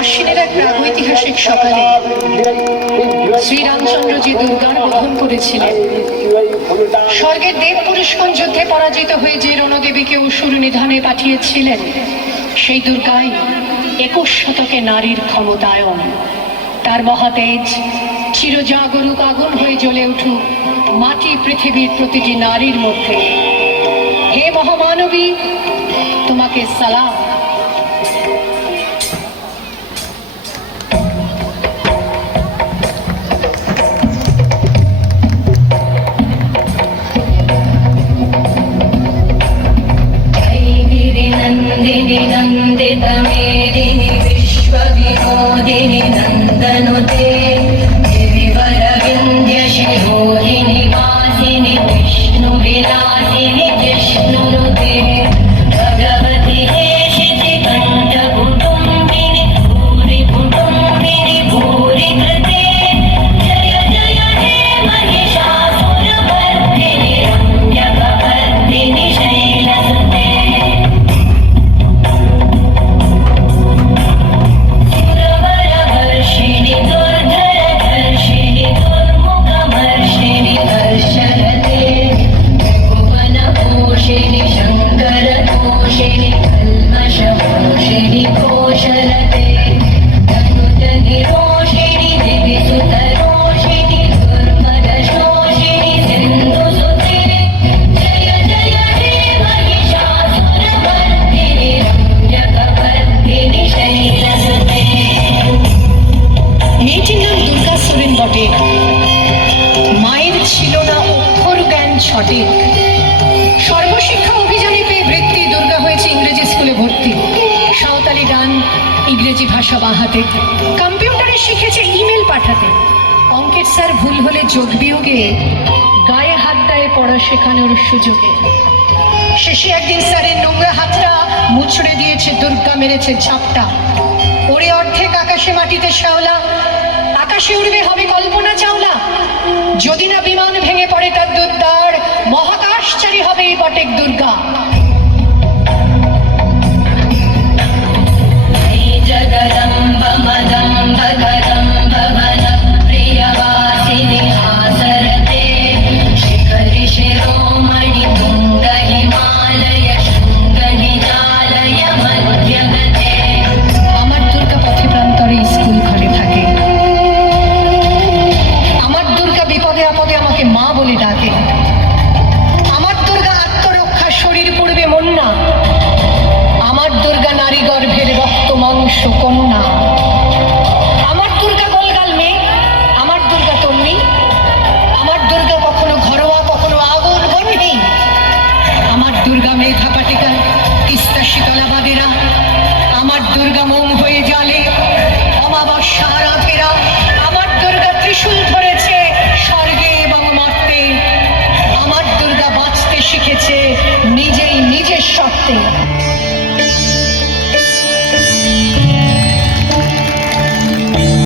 আশ্বিনের এক প্রাগৈতিহাসিক সকালে শ্রীরামচন্দ্র যে দুর্গার বোধন করেছিলেন, স্বর্গের দেব পুরুষগণ যুদ্ধে পরাজিত হয়ে যে রণদেবীকে অসুর নিধনে পাঠিয়েছিলেন, সেই দুর্গাই 21 শতকে নারীর ক্ষমতায়ন। তার মহাতেজ চিরজাগরুক আগুন হয়ে জ্বলে উঠুক মাটি পৃথিবীর প্রতিটি নারীর মধ্যে। হে মহামানবী, তোমাকে সালাম। नंदित मेदिनि विश्व विनोदिनि नंदनुते गिरिवर विंध्य शिरोहिणि वासिनि विष्णु विलासिनि विष्णुनुते भगवति हेशिति कंठ कुटुंबिनि भूरि कुटुंबिनि भूरि कृते जय जय हे महिषासुरमर्दिनि रम्यकपर्दिनि शैलसुते মায়ের ছিল না অক্ষর জ্ঞান সঠিক। সর্বশিক্ষা অভিযানে পেয়ে বৃত্তি দুর্গা হয়েছে ইংরেজি স্কুলে ভর্তি। সাঁওতালি গান, ইংরেজি ভাষা বাহাতে, কম্পিউটারে শিখেছে ইমেল পাঠাতে। অঙ্কের স্যার ভুল হলে যোগ বিয়োগে গায়ে হাত দেয় পড়া শেখানোর সুযোগে। শেষে একদিন স্যারের নোংরা হাতটা মুছড়ে দিয়েছে দুর্গা, মেরেছে ঝাপটা। ওরে অর্ধেক আকাশে মাটিতে শ্যাওলা, আকাশে উড়বে হবে কল্পনা চাওলা। যদি না বিমান ভেঙে পড়ে তার দুর্দার, মহাকাশচারী হবে এই বটেক দুর্গা। जगदम्ब मदम्ब कदम्ब वन प्रियवासिनि आसरते शिखरि शिरोमणि तुंग हिमालय शृंग निजालय मध्यगते। আমার দুর্গা পথে প্রান্তরে স্কুল ঘরে থাকে। আমার দুর্গা বিপদে আপদে আমাকে মা বলে ডাকে। আমার দুর্গা আত্মরক্ষা, শরীর পূর্বে মন্না। আমার দুর্গা নারী গর্ভের রক্ত মাংস কন্যা। আমার দুর্গা গোলগাল মেয়ে, আমার দুর্গা তন্নি। আমার দুর্গা কখনো ঘরোয়া, কখনো আগুন বন্যি। আমার দুর্গা মেধা পাটিকা, তিস্তা শীতলাবাদেরা। আমার দুর্গা মোম হয়ে জ্বলে অমাবস্যা রাতেরা। আমার দুর্গা ত্রিশূল ধরেছে স্বর্গে এবং মর্তে। আমার দুর্গা বাঁচতে শিখেছে নিজেই নিজের শর্তে।